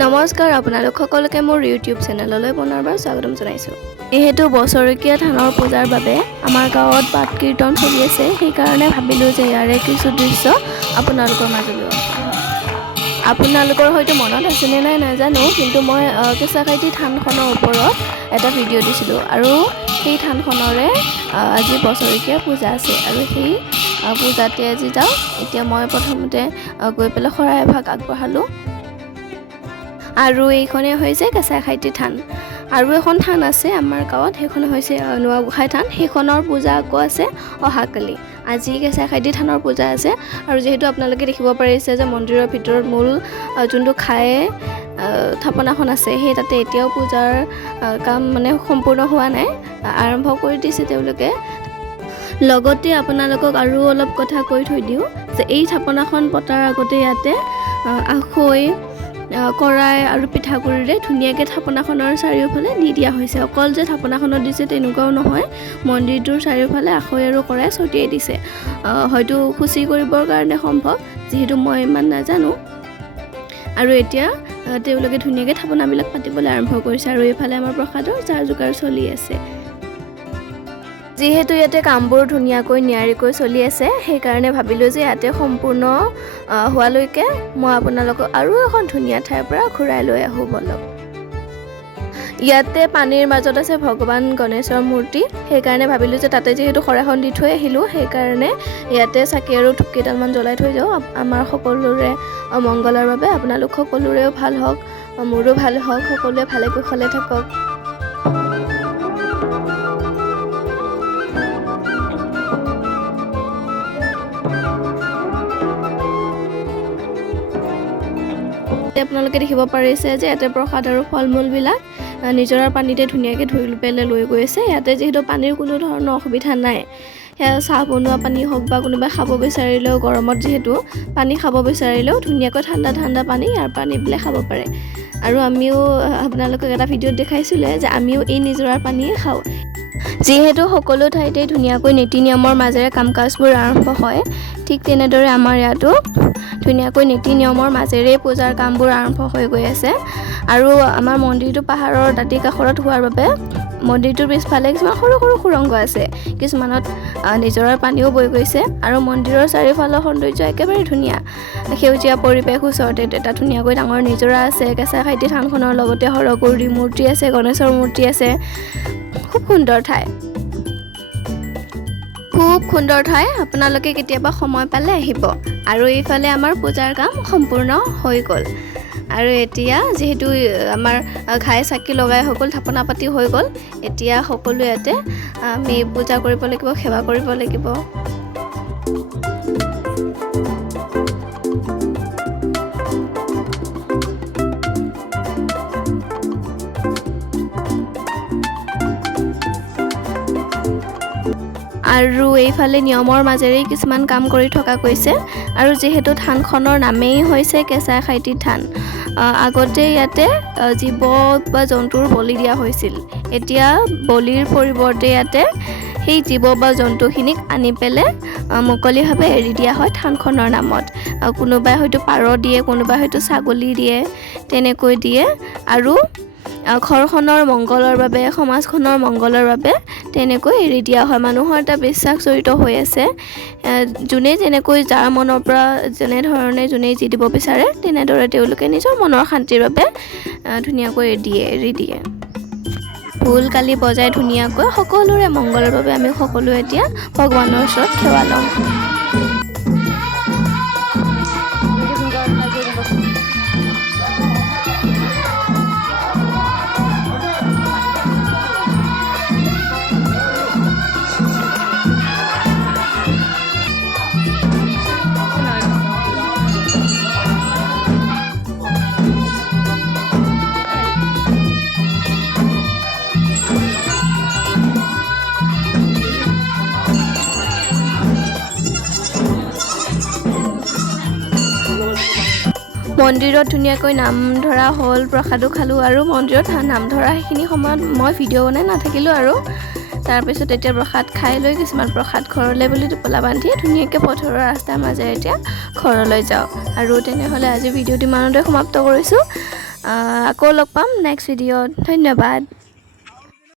নমস্কাৰ আপোনালোক সকলোকে মোৰ ইউটিউব চেনেললৈ পুনৰবাৰ স্বাগতম জনাইছোঁ। যিহেতু বছৰেকীয়া ধানৰ পূজাৰ বাবে আমাৰ গাঁৱত পাঠ কীৰ্তন চলি আছে, সেইকাৰণে ভাবিলোঁ যে ইয়াৰে কিছু দৃশ্য আপোনালোকৰ মাজলৈ আপোনালোকৰ হয়তো মনত আছেনে নাই নাজানো, কিন্তু মই কেঁচাখাইটি থানখনৰ ওপৰত এটা ভিডিঅ' দিছিলোঁ আৰু সেই থানখনৰে আজি বছৰেকীয়া পূজা আছে আৰু সেই পূজাতে আজি যাওঁ। এতিয়া মই প্ৰথমতে গৈ পেলাই শৰাই এভাগ আগবঢ়ালোঁ আৰু এইখনে হৈছে কেঁচাখাইটি থান। আৰু এখন থান আছে আমাৰ গাঁৱত, সেইখন হৈছে নুৱাগোসাঁই থান। সেইখনৰ পূজা আকৌ আছে অহাকালি। আজি কেঁচাখাইটি থানৰ পূজা আছে আৰু যিহেতু আপোনালোকে দেখিব পাৰিছে যে মন্দিৰৰ ভিতৰত মূল যোনটো খাই থাপনাখন আছে, সেই তাতে এতিয়াও পূজাৰ কাম সম্পূৰ্ণ হোৱা নাই, আৰম্ভ কৰি দিছে তেওঁলোকে। লগতে আপোনালোকক আৰু অলপ কথা কৈ থৈ দিওঁ যে এই থাপনাখন পতাৰ আগতে ইয়াতে আখৈ কৰাই আৰু পিঠাগুড়িৰে ধুনীয়াকৈ থাপনাখনৰ চাৰিওফালে দি দিয়া হৈছে। অকল যে থাপনাখনত দিছে তেনেকুৱাও নহয়, মন্দিৰটোৰ চাৰিওফালে আখৈ আৰু কৰাই ছটিয়াই দিছে। হয়তো শুচি কৰিবৰ কাৰণে সম্ভৱ, যিহেতু মই ইমান নাজানো। আৰু এতিয়া তেওঁলোকে ধুনীয়াকৈ থাপনাবিলাক পাতিবলৈ আৰম্ভ কৰিছে আৰু এইফালে আমাৰ প্ৰসাদৰ যা যোগাৰ চলি আছে। যিহেতু ইয়াতে কামবোৰ ধুনীয়াকৈ নিয়াৰিকৈ চলি আছে, সেইকাৰণে ভাবিলোঁ যে ইয়াতে সম্পূৰ্ণ হোৱালৈকে মই আপোনালোকক আৰু এখন ধুনীয়া ঠাইৰ পৰা ঘূৰাই লৈ আহোঁ বলক। ইয়াতে পানীৰ মাজত আছে ভগৱান গণেশৰ মূৰ্তি, সেইকাৰণে ভাবিলোঁ যে তাতে যিহেতু শৰাইখন দি থৈ আহিলোঁ, সেইকাৰণে ইয়াতে চাকি আৰু ধূপ কেইডালমান জ্বলাই থৈ যাওঁ। আমাৰ সকলোৰে মংগলৰ বাবে, আপোনালোক সকলোৰেও ভাল হওক, মোৰো ভাল হওক, সকলোৱে ভালে কুশলে থাকক। আপোনালোকে দেখিব পাৰিছে যে ইয়াতে প্ৰসাদ আৰু ফল মূলবিলাক নিজৰাৰ পানীতে ধুনীয়াকৈ ধুই পেলাই লৈ গৈ আছে। ইয়াতে যিহেতু পানীৰ কোনো ধৰণৰ অসুবিধা নাই, সেয়া চাহ বনোৱা পানী হওক বা কোনোবাই খাব বিচাৰিলেও, গৰমত যিহেতু পানী খাব বিচাৰিলেও ধুনীয়াকৈ ঠাণ্ডা ঠাণ্ডা পানী ইয়াৰ পৰা নি পেলাই খাব পাৰে। আৰু আমিও আপোনালোকক এটা ভিডিঅ'ত দেখাইছিলে যে আমিও এই নিজৰাৰ পানীয়ে খাওঁ। যিহেতু সকলো ঠাইতে ধুনীয়াকৈ নীতি নিয়মৰ মাজেৰে কাম কাজবোৰ আৰম্ভ হয়, ঠিক তেনেদৰে আমাৰ ইয়াতো ধুনীয়াকৈ নীতি নিয়মৰ মাজেৰে পূজাৰ কামবোৰ আৰম্ভ হৈ গৈ আছে। আৰু আমাৰ মন্দিৰটো পাহাৰৰ দাঁতি কাষৰত হোৱাৰ বাবে মন্দিৰটোৰ পিছফালে কিছুমান সৰু সৰু সুৰংগ আছে, কিছুমানত নিজৰাৰ পানীও বৈ গৈছে আৰু মন্দিৰৰ চাৰিওফালৰ সৌন্দৰ্য একেবাৰে ধুনীয়া। সেউজীয়া পৰিৱেশ, ওচৰতে এটা ধুনীয়াকৈ ডাঙৰ নিজৰা আছে। কেঁচাখাইটি থানখনৰ লগতে হৰগৌৰী মূৰ্তি আছে, গণেশৰ মূৰ্তি আছে। খুব সুন্দৰ ঠাই, খুব সুন্দৰ ঠাই। আপোনালোকে কেতিয়াবা সময় পালে আহিব। আৰু এইফালে আমাৰ পূজাৰ কাম সম্পূৰ্ণ হৈ গ'ল আৰু এতিয়া যিহেতু আমাৰ ঘাই চাকি লগাই হৈ গ'ল, থাপনা পাতি হৈ গ'ল, এতিয়া সকলো ইয়াতে আমি পূজা কৰিব লাগিব, সেৱা কৰিব লাগিব। আৰু এইফালে নিয়মৰ মাজেৰেই কিছুমান কাম কৰি থকা গৈছে। আৰু যিহেতু থানখনৰ নামেই হৈছে কেঁচাখাইটি থান, আগতে ইয়াতে জীৱ বা জন্তুৰ বলি দিয়া হৈছিল। এতিয়া বলিৰ পৰিৱৰ্তে ইয়াতে সেই জীৱ বা জন্তুখিনিক আনি পেলাই মুকলিভাৱে এৰি দিয়া হয় থানখনৰ নামত। কোনোবাই হয়তো পাৰ দিয়ে, কোনোবাই হয়তো ছাগলী দিয়ে, তেনেকৈ দিয়ে। আৰু ঘৰখনৰ মংগলৰ বাবে, সমাজখনৰ মংগলৰ বাবে তেনেকৈ এৰি দিয়া হয়। মানুহৰ এটা বিশ্বাস জড়িত হৈ আছে, যোনে যেনেকৈ যাৰ মনৰ পৰা যেনেধৰণে যোনে যি দিব বিচাৰে, তেনেদৰে তেওঁলোকে নিজৰ মনৰ শান্তিৰ বাবে ধুনীয়াকৈ এৰি দিয়ে। ঢোল কালি বজাই ধুনীয়াকৈ সকলোৰে মংগলৰ বাবে আমি সকলোৱে এতিয়া ভগৱানৰ ওচৰত সেৱা লওঁ। মন্দিৰত ধুনীয়াকৈ নাম ধৰা হ'ল, প্ৰসাদো খালোঁ আৰু মন্দিৰত নাম ধৰা সেইখিনি সময়ত মই ভিডিঅ' বনাই নাথাকিলোঁ। আৰু তাৰপিছত এতিয়া প্ৰসাদ খাই লৈ কিছুমান প্ৰসাদ ঘৰলৈ বুলি টোপোলা বান্ধি ধুনীয়াকৈ পথৰৰ ৰাস্তাৰ মাজেৰে এতিয়া ঘৰলৈ যাওঁ। আৰু তেনেহ'লে আজি ভিডিঅ'টো ইমানতে সমাপ্ত কৰিছোঁ। আকৌ লগ পাম নেক্সট ভিডিঅ'ত। ধন্যবাদ।